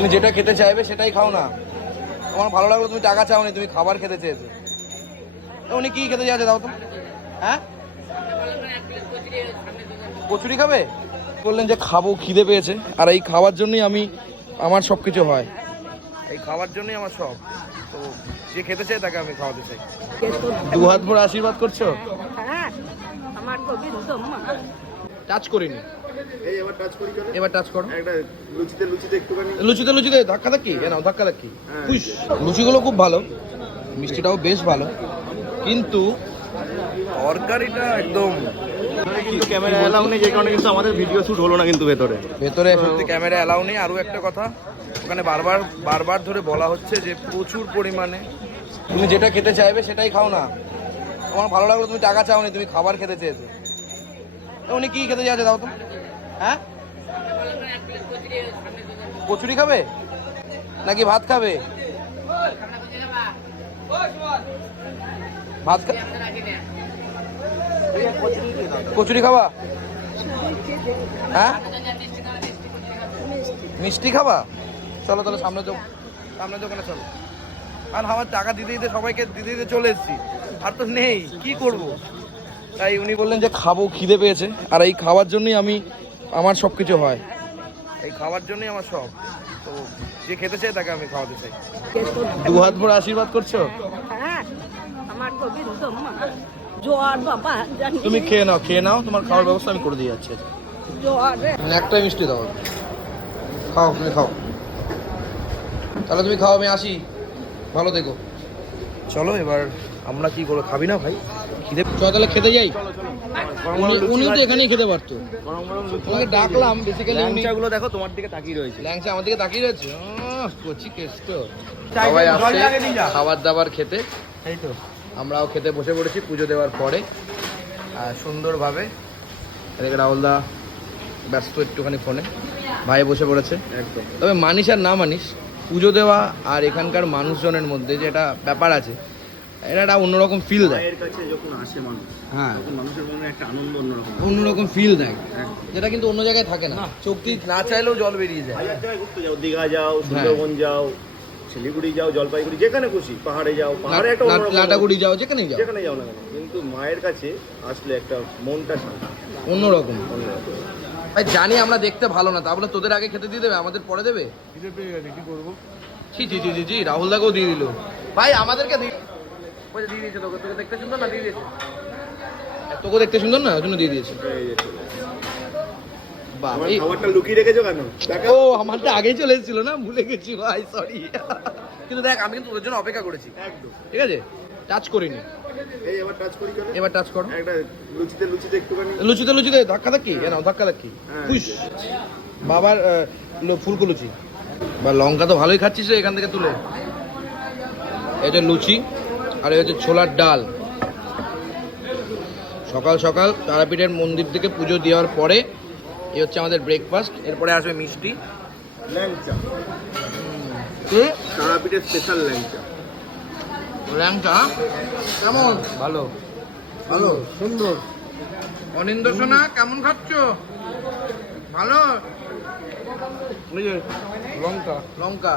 তুমি যেটা খেতে চাইবে সেটাই খাও না। তোমার ভালো লাগল তুমি টাকা চাওনি তুমি খাবার খেতে চেয়েছো। উনি কি খেতে চাইছে দাও তো। হ্যাঁ? কচুরি খাবে? বললেন যে খাব খিদে পেয়েছে। আর এই খাওয়ার জন্যই আমি আমার সব কিছু হয়। এই খাওয়ার জন্যই আমার সব। তো যে খেতে চায় তাকে আমি খাওয়াতে চাই। দু হাত ভরে আশীর্বাদ করছ? হ্যাঁ টাচ করিনি। এবার টাচ করি লুচিতে লুচিতে একটুখানি। লুচিতে লুচিতে ধাক্কা ধাক্কি? নাও ধাক্কা ধাক্কি? হ্যাঁ। লুচিগুলো খুব ভালো। মিষ্টিটাও বেশ ভালো। কিন্তু তরকারিটা একদম কিন্তু ক্যামেরা এলাও নেই যে কারণে কিন্তু আমাদের ভিডিও শুট হলো না কিন্তু ভেতরে। ভেতরে সত্যি ক্যামেরা অ্যালাউ নেই। আরও একটা কথা ওখানে বারবার বারবার ধরে বলা হচ্ছে যে প্রচুর পরিমাণে তুমি যেটা খেতে চাইবে সেটাই খাও না। তোমার ভালো লাগল তুমি টাকা চাওনি তুমি খাবার খেতে চেয়েছো। উনি কি খেতে চাইছে দাও তো? হ্যাঁ? কচুরি খাবে? নাকি ভাত খাবে? ভাত কচুরি খাবা? হ্যাঁ? মিষ্টি খাবা? চলো তাহলে সামনে তো সামনে দোকানে চলো। আর আমার টাকা দিতে দিতে সবাইকে দিতে দিতে চলে এসেছি। আর তো নেই। কি করব? তাই উনি বললেন যে খাব খিদে পেয়েছে। আর এই খাওয়ার জন্যই আমি আমার সব কিছু হয়। এই খাওয়ার জন্যই আমার সব। তো যে খেতে চায় তাকে আমি খাওয়াতে চাই। দু হাত ভরে আশীর্বাদ করছ? হ্যাঁ আমার গোবিন্দ মা। জোয়ার বাবা তুমি খেয়ে নাও খেয়ে নাও তোমার খাওয়ার ব্যবস্থা আমি করে দিয়ে যাচ্ছি। জোয়ারে। একটাই মিষ্টি দাও। খাও তুমি খাও। তাহলে তুমি খাও আমি আসি। ভালো থেকো। চলো এবার আমরা কি করে খাবি না ভাই? খিদে চ তাহলে খেতে যাই। উনি- তো এখানেই খেতে পারতো। গরম গরম তোমাকে ডাকলাম বেসিক্যালি ল্যাংচাগুলো দেখো তোমার দিকে তাকিয়ে রয়েছে। ল্যাংচা আমার দিকে তাকিয়ে রয়েছে। কচি কেষ্ট। সবাই আসছে। খাবার দাবার খেতে। এই তো। আমরাও খেতে বসে পড়েছি পুজো দেওয়ার পরে। আর সুন্দরভাবে এদিকে রাহুলদা ব্যস্ত একটুখানি ফোনে। ভাই বসে পড়েছে। একদম। তবে মানিস আর না মানিস পুজো দেওয়া আর এখানকার মানুষজনের মধ্যে যে একটা ব্যাপার আছে এটা একটা অন্যরকম ফিল দেয়। মায়ের কাছে যখন আসে মানুষ হ্যাঁ। তখন মানুষের মনে একটা আনন্দ অন্যরকম অন্যরকম ফিল দেয়। যেটা কিন্তু অন্য জায়গায় থাকে না। চোখ দিয়ে না চাইলেও জল বেরিয়ে যায়। হাজার জায়গায় ঘুরতে যাও দীঘা যাও সুন্দরবন যাও শিলিগুড়ি যাও জলপাইগুড়ি যেখানে খুশি পাহাড়ে যাও পাহাড়ে একটা লাটাগুড়ি যাও যেখানেই যাও। যেখানে যাও না কেন কিন্তু মায়ের কাছে আসলে একটা মনটা শান্ত। অন্যরকম। ভাই জানি আমরা দেখতে ভালো না তা বলে তোদের আগে খেতে দিয়ে দেবে আমাদের পরে দেবে? কি করব? জি জি জি জি জি রাহুল দাকেও দিয়ে দিল। ভাই আমাদেরকে ওই দিয়ে দিয়েছে তোকে তোকে দেখতে সুন্দর না দিয়ে দিয়েছে? তোকে দেখতে সুন্দর না? ওই জন্য দিয়ে দিয়েছে। খাবারটা লুকিয়ে রেখেছো কেন? দেখা। ও আমারটা আগেই চলে এসেছিল না? ভুলে গেছি ভাই সরি কিন্তু দেখ আমি কিন্তু তোদের জন্য অপেক্ষা করেছি। একদম। ঠিক আছে? টাচ করিনি। এই এবার টাচ করি এবার টাচ করো। একটা লুচিতে লুচিতে একটুখানি লুচিতে লুচিতে ধাক্কা ধাক্কি? নাও ধাক্কা ধাক্কি। হ্যাঁ। পুশ বাবার ফুলকো লুচি। বা লঙ্কা তো ভালোই খাচ্ছিস রে এখান থেকে তুলে। এই যে লুচি। আর এই হচ্ছে ছোলার ডাল। সকাল সকাল তারাপীঠের মন্দির থেকে পুজো দেওয়ার পরে এ হচ্ছে আমাদের ব্রেকফাস্ট এরপরে আসবে মিষ্টি। ল্যাংচা। তারাপীঠের স্পেশাল ল্যাংচা। ল্যাংচা? কেমন? ভালো। ভালো সুন্দর। অনিন্দ সোনা কেমন খাচ্ছ? ভালো। লঙ্কা। লঙ্কা।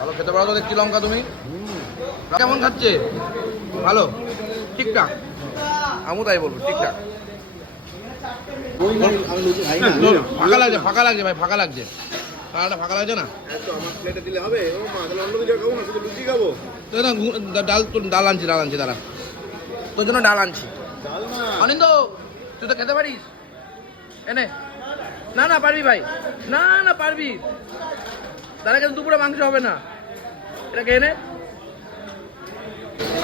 ভালো, খেতে পারো তো? দেখছি লঙ্কা তুমি। কেমন খাচ্ছে? ভালো? ঠিকঠাক? আমু তাই বলব, ঠিকঠাক। ফাঁকা লাগছে ফাঁকা লাগছে ভাই, ফাঁকা লাগছে। তাহলে ফাঁকা লাগছে না? দিলে হবে ও মা লুচি খাব তো ডাল তোর ডাল আনছি ডাল আনছি, দাঁড়া। তোর জন্য ডাল আনছি। অনিন্দ, তুই তো খেতে পারিস? এনে না। না পারবি ভাই। না না, পারবি। তারা কিন্তু দুপুরে মাংস হবে না।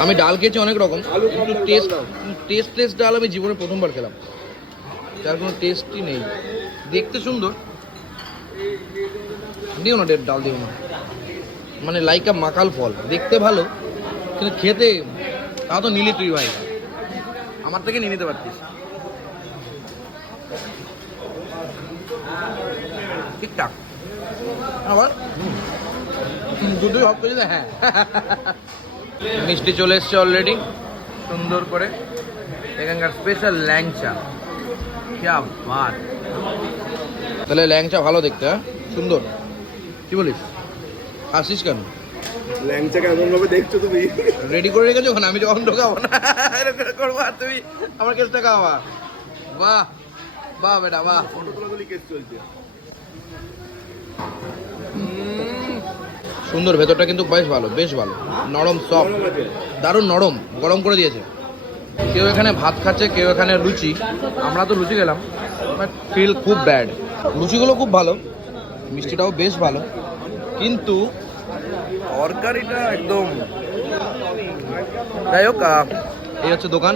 আমি ডাল খেয়েছি অনেক রকম। কিন্তু টেস্ট ডাল টেস্ট টেস্ট ডাল আমি জীবনে প্রথমবার খেলাম। যার কোনো টেস্টই নেই। দেখতে সুন্দর। দিও না ডেট ডাল দিও না। মানে লাইকা মাকাল ফল। দেখতে ভালো কিন্তু খেতে তা তো নিলি তুই ভাই। আমার থেকে নিয়ে নিতে পারতিস। ঠিকঠাক আবার? দুটোই হপ করে হ্যাঁ। মিষ্টি চলে এসছে অলরেডি সুন্দর করে। এখানকার স্পেশাল ল্যাংচা। ক্যা বাত। তাহলে ল্যাংচা ভালো দেখতে হ্যাঁ? সুন্দর। কি বলিস? আসিস কেন? ভাবে দেখছ তুমি? রেডি করে রেখেছো ওখানে? আমি যখন ঢোকাবো না। এরকম করব আর তুমি আমার কেসটা খাওয়া। বাহ বাহ বেটা বাহ। ফটো তোলাতুলি কেস চলছে। সুন্দর, ভেতরটা কিন্তু বেশ ভালো বেশ ভালো। নরম সফট দারুণ নরম, গরম করে দিয়েছে। কেউ এখানে ভাত খাচ্ছে, কেউ এখানে লুচি। আমরা তো লুচি গেলাম ফিল খুব ব্যাড লুচিগুলো খুব ভালো, মিষ্টিটাও বেশ ভালো, কিন্তু তরকারিটা একদম যাই হোক এই হচ্ছে দোকান।